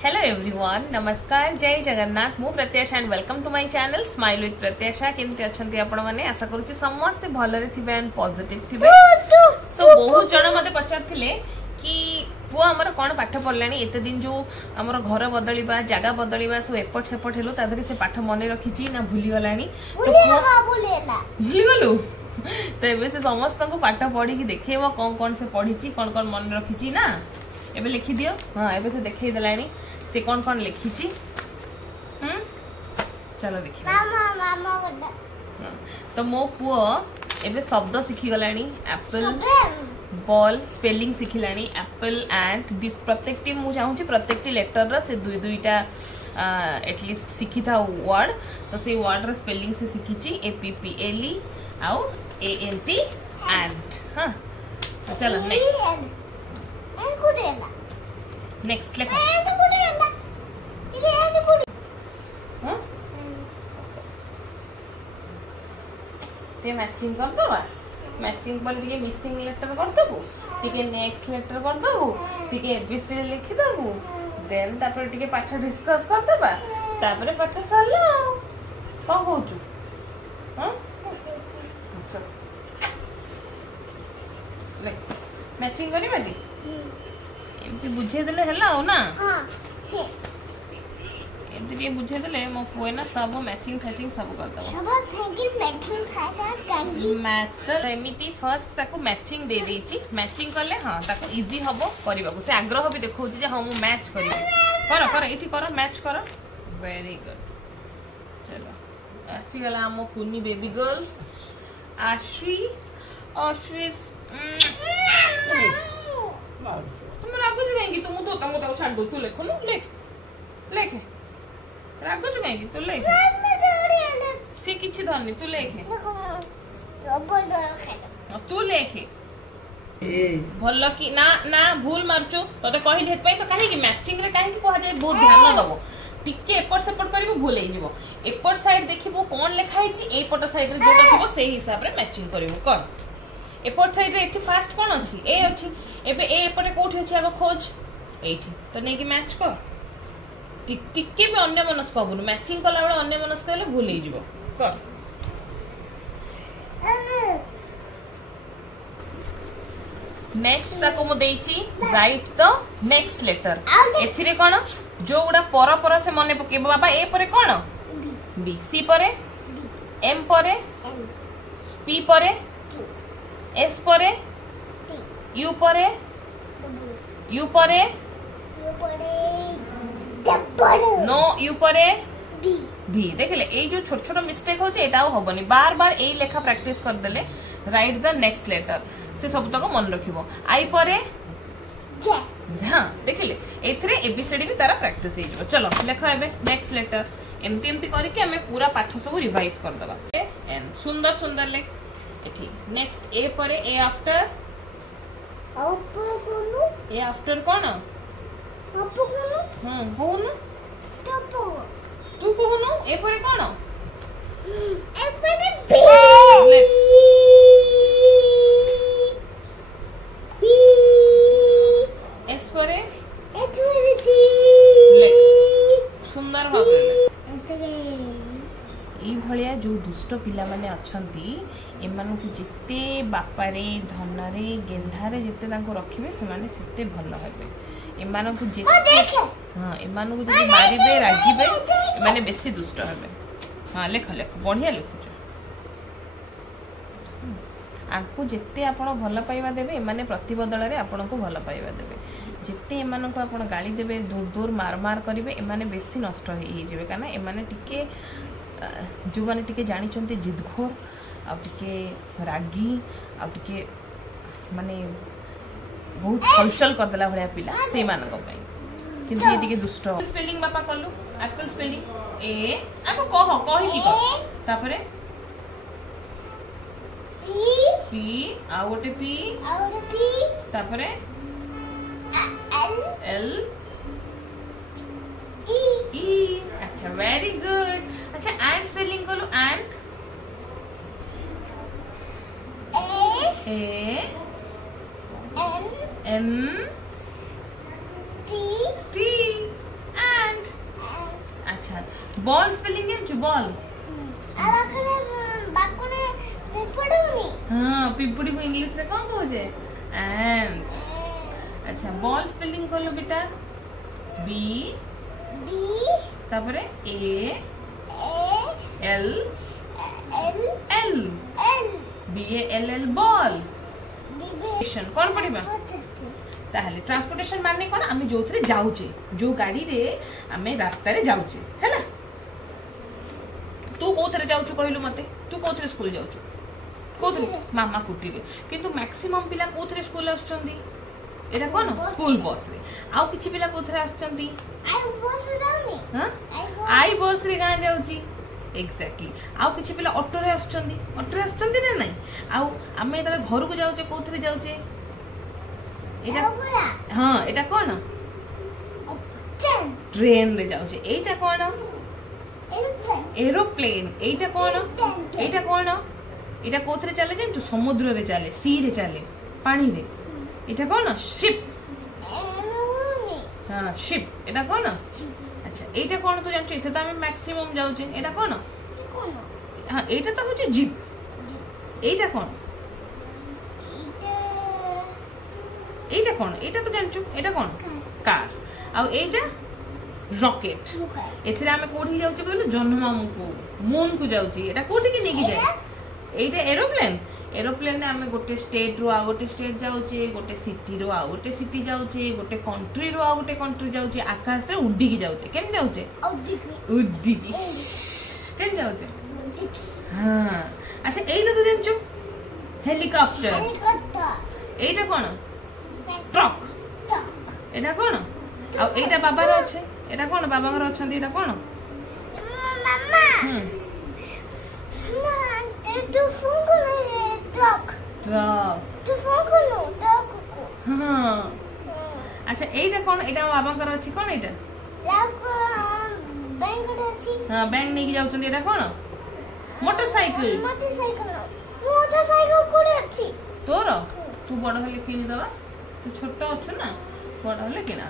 Hello everyone, नमस्कार, जय जगन्नाथ। मु Pratyasha and welcome to my channel smile with Pratyasha. केमती अच्छंती आपण माने? आशा करूची समस्त भलरे थिबे एंड पॉजिटिव थिबे। सो बहुत जण मते पचारथिले कि पुआ हमर कोन पाठ पढलानी एते दिन जो हमर घर बदलिबा जागा बदलिबा सो एपट सेपट हेलो तादरी से पाठ मने रखिची ना भूली गलानी भूली गलु तो एबे से समस्त को पाठ पढ़ी कि देखेबो कोन कोन से पढ़ीची कोन कोन मन रखिची ना एबे लिखि दियो। हां एबे से देखै देलानी से कोन कोन लिखिची। चलो देखिए मामा बता। तो मो पुओ एबे शब्द सिखि गलानी। एप्पल बॉल स्पेलिंग सिखिलानी। एप्पल एंड दिस प्रत्येक टी मु चाहूची प्रत्येक टी लेटर रा से दुई दुईटा एटलीस्ट सिखि था वर्ड। तो से वर्ड रा स्पेलिंग से सिखिची APPLE आउ ANT एंड। हां चलो नेक्स्ट नेक्स्ट लेखो। ते मैचिंग कर दबा। मैचिंग पर टिके मिसिंग लेटर कर दबु, टिके नेक्स्ट लेटर कर दबु, टिके एबीसीडी लिखि दबु, देन तापर टिके पाठ डिस्कस कर दबा, तापर पाठ सरला। को कहूचु? हां अच्छा ले मैचिंग करी बादी एमती बुझे देले हला हो ना। हां एमती के बुझे देले मो पुए ना सब मैचिंग फैचिंग सब कर दबो। सब फैचिंग मैचिंग खाका कंगी मैच तो एमिति फर्स्ट ताको मैचिंग दे देची। मैचिंग करले हां ताको इजी हबो करबाको। से आग्रह भी देखौची जे हां मु मैच करिबे। कर एठी कर मैच कर। Very good. चलो आसी गला मो कुनी बेबी गर्ल आश्री। आश्रीस तुम रागो जुगाएंगी तुम तो तमो ताऊ छाड़ दो। तू लिखो ना लिख लिख रागो जुगाएंगी तू लिख से किछि धरनी तू लिख तू लिख भल कि ना ना भूल मारचो तते कहिल हेत पई तो काहे कि मैचिंग रे काहे कि कहा जाय बहुत ध्यान दबो। टिके एपट सेपट करिवो भूल हे जिवो। एपट साइड देखिबो कोन लिखा हिची ए पट साइड रे जेटा थिबो सेही हिसाब रे मैचिंग करिवो। कर एपट साइड रे एठी फास्ट कोन अछि ए अछि। एबे ए एपटे कोठी अछि आगो खोज एठी तो नै कि मैच कर। टिके भी अन्य मनस पाबुन मैचिंग कला बेले अन्य मनस कहले भूल हे जिवो। कर नेक्स्ट ताको मो देइची राइट द नेक्स्ट लेटर। एथिरे कोन जो उडा पर से मने पकेबो। बाबा ए परे कोन बी, सी परे एम परे पी परे एस परे यू परे यू परे नो यू परे भी। देखले ए जो छोट छोट मिस्टेक होचे एटा होबनी। बार बार ए लेखा प्रैक्टिस कर देले राइट द नेक्स्ट लेटर से सब तक मन रखिबो। आई परे जे। हां देखले एथरे एबीसीडी भी तारा प्रैक्टिस हे जिवो। चलो लेखो एबे नेक्स्ट लेटर। एमती एमती करी के हमें पूरा पाठ सब रिवाइज कर दबा। एन सुंदर सुंदर लेख एठी। नेक्स्ट ए परे ए आफ्टर ए आफ्टर कोन होनु तू कहनु ए परे कोन ए परे बी बी एस परे सुंदर भाबरे ई भलिया जो दुष्ट पिला माने अछंती एमानु को जिते बापारे धनरे गेंधारे जिते तांको रखिबे से माने सेते भलो हेबे। एमानु को जिते हां एमानु को जदी मारिबे रागिबे माने बेसी दुष्ट हेबे। हां लेख लेख बढ़िया लिखुछ। आंकु जिते आपण भलो पाइबा देबे माने प्रतिबदल रे आपण को भलो पाइबा देबे। जिते एमानु को आपण गाली देबे दूर दूर मार मार करिवे एमाने बेसी नष्ट हे जेबे। काना एमाने टिके जो माने टिके जानि चंती जिदखोर आ टिके रागी आ टिके माने बहुत हलचल कर देला भलिया पिला से मानक पई किंतु ये टिके दुष्ट। स्पेलिंग बापा कलु एप्पल स्पेलिंग ए आको कहि की कर तापरे पी आ ओटे पी तापरे एल ई। अच्छा वेरी गुड। अच्छा एंड स्पेलिंग करो and A N T ball spelling ଜାଣିଛୁ ବଲ୍ हाँ पिंपुड़ी को इंग्लिश रे कौन कहूजे एंट अच्छा बॉल स्पेलिंग कर लो बेटा बी तापरे A L L B A L L ball कौन पढ़िबा ताहले ट्रांसपोर्टेशन माने कोन आमे जोथरे जाउचे जो गाड़ी रे आमे रास्ता रे जाउचे हैला तू कोथरे जाउछु कहलु मते तू कोथरे स्कूल जाउछु कोथरे मामा कुटी रे किंतु मैक्सिमम पिला कोथरे स्कूल आछचंदी एटा कोन स्कूल बस रे आउ किछि पिला कोथरे आछचंदी आई बस रे जाउनी हां आई बस रे गां जाउची एक्जेक्टली आउ किछि पिला ऑटो रे आछचंदी ना नहीं आउ आमे तले घर को जाउचे कोथरे जाउचे एटा हां एटा कोन ट्रेन रे जाउचे एटा कोन एरोप्लेन एटा कोन एटा कोथरे चले जे समुद्र रे चले सी रे चले पानी रे एटा कोन शिप हां शिप एटा कोन अच्छा एटा कोन तू जानछ एटा त हम मैक्सिमम जाउचे एटा कोन हां एटा त होचे जीप एटा कोन एटा तो जानछु एटा कोन कार आ एटा रॉकेट एथरे हमें कोठी जाउचे कहलो जन्ममामु को मून को जाउची एटा कोठी के नेकी जाय एटा एरोप्लेन ने हमें गोटे स्टेट रो आ गोटे स्टेट जाउचे गोटे सिटी रो आ गोटे सिटी जाउचे गोटे कंट्री रो आ गोटे कंट्री जाउचे आकाश रे उड्डी की जाउचे केन जाउचे उड्डी की केन जाउचे हां अच्छा एटा तो जानछु हेलीकॉप्टर एटा कोन ट्रक एटा कोन आ एटा बाबा रो छै एटा कोन बाबा घर अछंती एटा कोन मम्मा तू फोन कर ट्रक तू फोन कर ट्रक हां अच्छा एटा कोन एटा बाबा घर अछि कोन एटा बैंक अछि हां बैंक नेकी जाउछन एटा कोन मोटरसाइकिल कोन अछि तोर तू बड़ हले किनि दबा तू छोट अछ ना बड़ हले किना